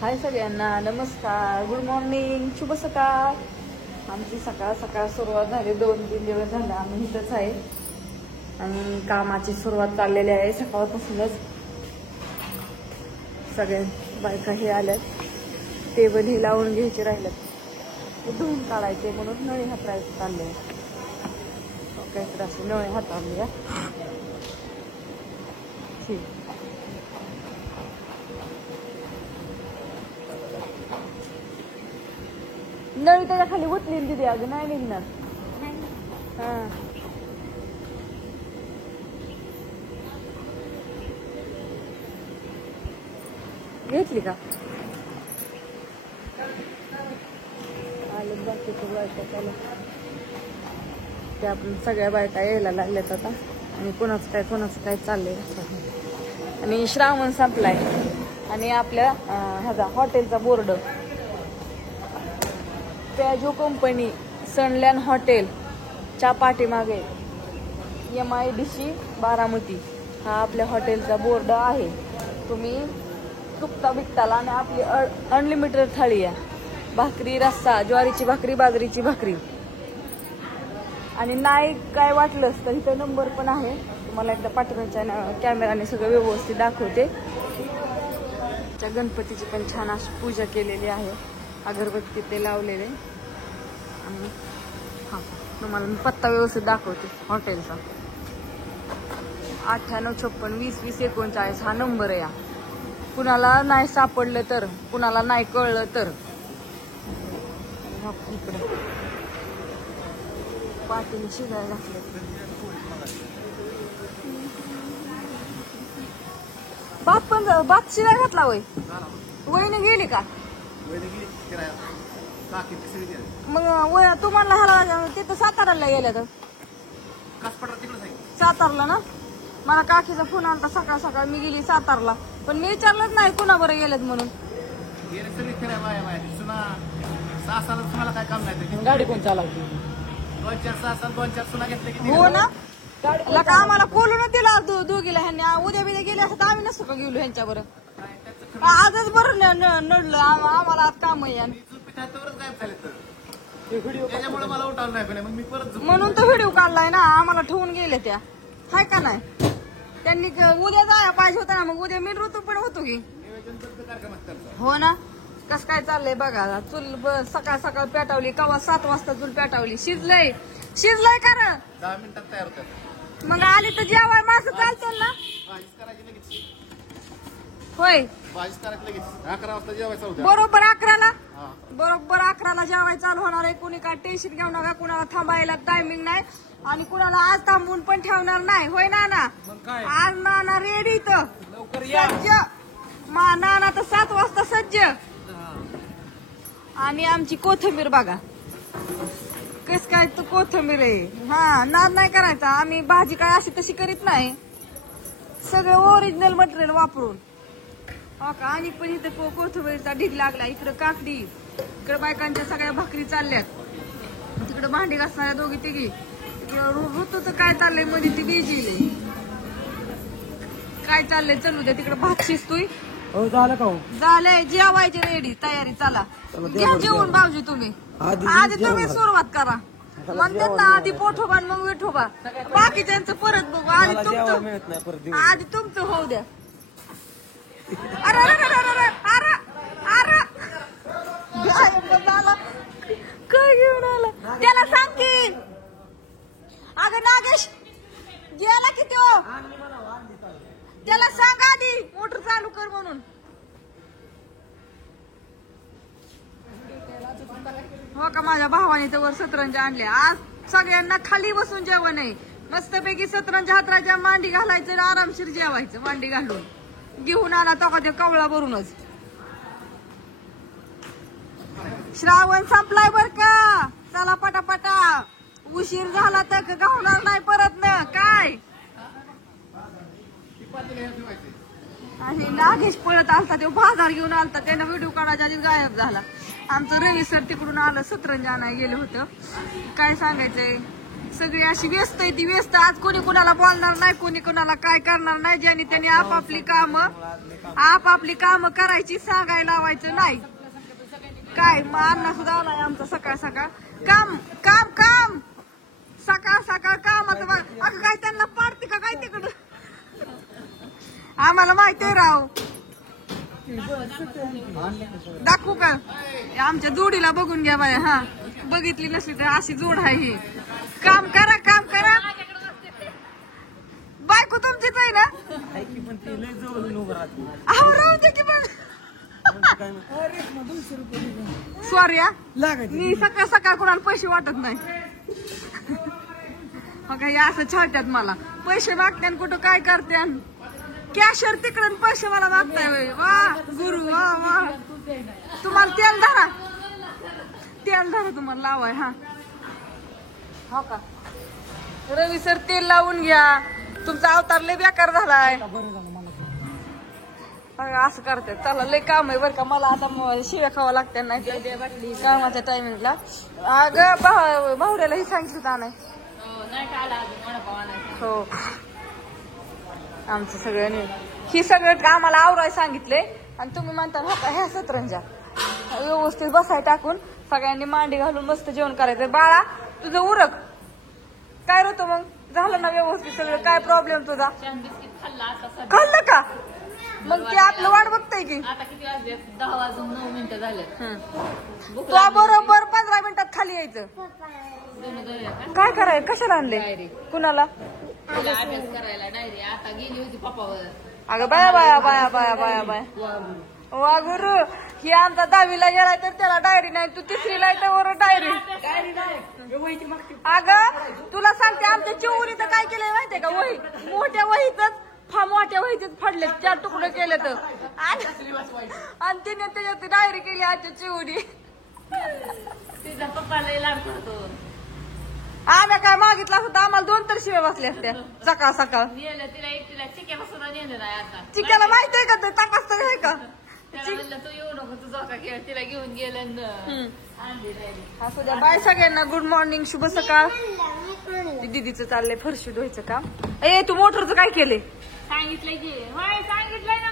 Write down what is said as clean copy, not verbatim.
हाय सगळ्यांना नमस्कार, good morning, शुभ सकाळ. आमची सकाळ सकाळ सुरुवात झाली. 2-3 दिवस झाले आम्ही इथंच आहे आणि कामाची सुरुवात चाललेली आहे सकाळपासूनच. सगळे बायका हे आल्यात, टेबल हे लावून घ्यायचे राहिलेत, धुवून काढायचे म्हणून नळे हातरायचे चालले. काहीतरी असे नळे हाताळले ठीक. नळी त्याच्या खाली उतली दिदी, अगं नाही निघणार. हा घेतली का? आलं बाकीचं बायका चालू ते आपण सगळ्या बायका यायला लागल्यात आता. आणि कोणाचं काय चाललंय. आणि श्रावण संपलाय आणि आपल्या ह्याचा हॉटेलचा बोर्ड पॅजो कंपनी सनलँड हॉटेलच्या पाठीमागे MIDC बारामती हा आपल्या हॉटेलचा बोर्ड आहे. तुम्ही चुकता बिकताला आणि आपली अनलिमिटेड थाळी आहे. भाकरी, रस्सा, ज्वारीची भाकरी, बाजरीची भाकरी. आणि नाही काय वाटलंच तर इथं नंबर पण आहे. तुम्हाला एकदा पाठवण्याच्या कॅमेराने सगळं व्यवस्थित दाखवते. त्या गणपतीची पण छान अशी पूजा केलेली आहे, अगरबत्ती ते लावलेले. आणि हा तुम्हाला मी पत्ता व्यवस्थित दाखवते हॉटेलचा. 9856202039 हा नंबर आहे. कुणाला नाही सापडलं तर, कुणाला नाही कळलं तर इकडे पाटील शिजायला घातले. बाप शिजायला घातला वय वयने गेली का? मग तुम्हाला ह्याला तिथं साताराला गेल्या तर सातारला ना. मला काकीचा फोन आला सकाळ सकाळ, मी गेली सातारला, पण मी विचारलंच नाही कुणा बरं गेलेत म्हणून. काय काम नाही, गाडी कोण चालवते? 2-4 सुना घेतले. हो ना, का आम्हाला बोलून दिला दोघीला. ह्यांनी उद्या बिद्या गेले असं तर आम्ही नसतो का गेलो ह्यांच्या बरं. आजच बरं नडलं आम्हाला आज काम आहे. मला उठावलं नाही, मग मी परत म्हणून तर व्हिडिओ काढलाय ना. आम्हाला ठेवून गेले त्या, हाय का नाही. त्यांनी उद्या जायला पाहिजे होतं ना, मग उद्या मी ऋतू पण होतो की. हो ना. कस काय चाललंय बघा. चूल सकाळ सकाळ पेटावली, कवा 7 वाजता चूल पेटावली. शिजलंय का र? 10 मिनिटात तयार होतात. मग आली तर जेवाय माणसं चालतं ना. होय, भाजीच करायची लगेच. 11 वाजता जेवायचं होतं. बरोबर 11ला. बरोबर 11ला जेवाय चालू होणार आहे. कुणी काय टेन्शन घेऊ नका, कुणाला थांबायला टायमिंग नाही आणि कुणाला आज थांबून पण ठेवणार नाही. होय ना. आज नाना रेडी तर सज्ज. नाना तर 7 वाजता सज्ज. आणि आमची कोथिंबीर बघा कस काय तर कोथिंबीर आहे. हा, नाद नाही करायचा. आम्ही भाजी काय अशी तशी करीत नाही, सगळं ओरिजिनल मटेरियल वापरून. हो का. आणि पण इथं कोथिंबीरचा ढीग लागला. इकडं काकडी, इकडे बायकांच्या सगळ्या भाकरी चालल्यात, तिकडे भांडी घासणाऱ्या दोघी तिघी. ऋतूचं काय चाललंय मध्ये ती बिजी काय चाललंय चलू द्या. तिकडे भात शिजतोय. झालंय जेवायची रेडी तयारी. चला घ्या जेवून भाऊजी. तुम्ही आधी तुम्ही सुरुवात करा. म्हणतात ना आधी पोठोबा मग विठोबा. बाकीच्यांचं परत बघू. आधी तुमचं होऊ द्या. अरे काय घेऊन आला त्याला सांग की. अगं नागेश गेला की तो, त्याला सांग आधी मोटर चालू कर म्हणून. हो का. माझ्या भावाने तर वर सतरंजा आणल्या. आज सगळ्यांना खाली बसून जेवण आहे. मस्तपैकी सतरंजा हातराच्या मांडी घालायचं आणि आरामशीर जेवायचं. मांडी घालून घेऊन आला तो का ते कवळा भरूनच. श्रावण संपलाय बर का. चला पटापटा. उशीर झाला तर गावणार नाही परत ना काय. आणि नागेश पळत आलता, तो बाजार घेऊन आलता. त्यानं व्हिडिओ काढायच्या आधी गायब झाला. आमचं रवी सर तिकडून आलं, सतरंजा आणायला गेलं होतं. काय सांगायचंय, सगळी अशी व्यस्त आहे ती व्यस्त. आज कोणी कोणाला बोलणार नाही, कोणी कोणाला काय करणार नाही. ज्यांनी त्यांनी आपापली कामं आपापली काम करायची, सांगायला लावायचं नाही. काय मग अण्णा सुद्धा आलाय आमचा सकाळ सकाळ. काम काम काम सकाळ सकाळ कामात अगं काय त्यांना पाडते का काय तिकडं. आम्हाला माहिती आहे राव. दाखवू का आमच्या जोडीला बघून घ्या बाया. हा बघितली नसली तर अशी जोड आहे ही. काम करा काम करा. बायको तुमचीच आहे ना. अहो राहू दे की पण. सॉरी मी सकाळ सकाळ कोणाला पैसे वाटत नाही. हे असं छाटतात मला पैसे मागते कुठं काय करते. कॅशर तिकडून पैसे मला मागताय. वा गुरु वा वा. तुम्हाला तेल धरा तुम्हाला लावाय. हा हो का रवी सर तेल लावून घ्या. तुमचा अवतार लय बेकार झालाय. असं करते. चला लय काम आहे बरं का मला. आता शिव्या खावा लागते नाही कामाच्या टायमिंगला. अगं भावड्याला ही सांगितलं होतं नाही. हो आमचं सगळं ही सगळं आम्हाला आवराय सांगितले. आणि तुम्ही म्हणता ह्या सतरंजा व्यवस्थित बसाय टाकून सगळ्यांनी मांडी घालून मस्त जेवण करायचं. बाळा तुझं उरक काय होतं मग झालं ना व्यवस्थित सगळं. काय प्रॉब्लेम तुझा खाल्लं का मग ते आपलं वाट बघताय की. आता किती वाजले 10 वाजून 9 मिनिटं झाले. तो बरोबर 15 मिनिटात खाली यायचं. काय करायचं कशाला आणले कुणाला अभ्यास करायला डायरी. आता गेली होती पप्पावर. अगं बाया बाया बाया बाया बाया बाया वा गुरु. ही आमचा 10वीला गेलाय तर त्याला डायरी नाही. तू 3रीला आहे तर डायरी. अगं तुला सांगते आमच्या चिवरी तर काय केलंय माहितीये का. वही मोठ्या वहीतच मोठ्या वहीतच फाडले 4 तुकडे केले तर. आणि तिने त्याच्यात डायरी केली आजच्या चिवरी. तिचा पप्पा लय लाड करतो. आम्ही काय मागितलं असं तर आम्हाला 2 तर शिव्या बसल्या असत्या सकाळ सकाळ. नेलं तिला एकटीला चिक्याला सुद्धा नेलं नाही. आता चिक्याला माहितीये का ते तपास तर आहे का. त्याला म्हणलं तू येऊ नको तुझा का खेळ. तिला घेऊन गेलं आणली डायरी. असू द्या. बाय सगळ्यांना. गुड मॉर्निंग शुभ सकाळ. दीदीचं चाललंय फरशी धुवायचं काम. ए तू मोटरचं काय केलंय सांगितलंय की सांगितलंय ना.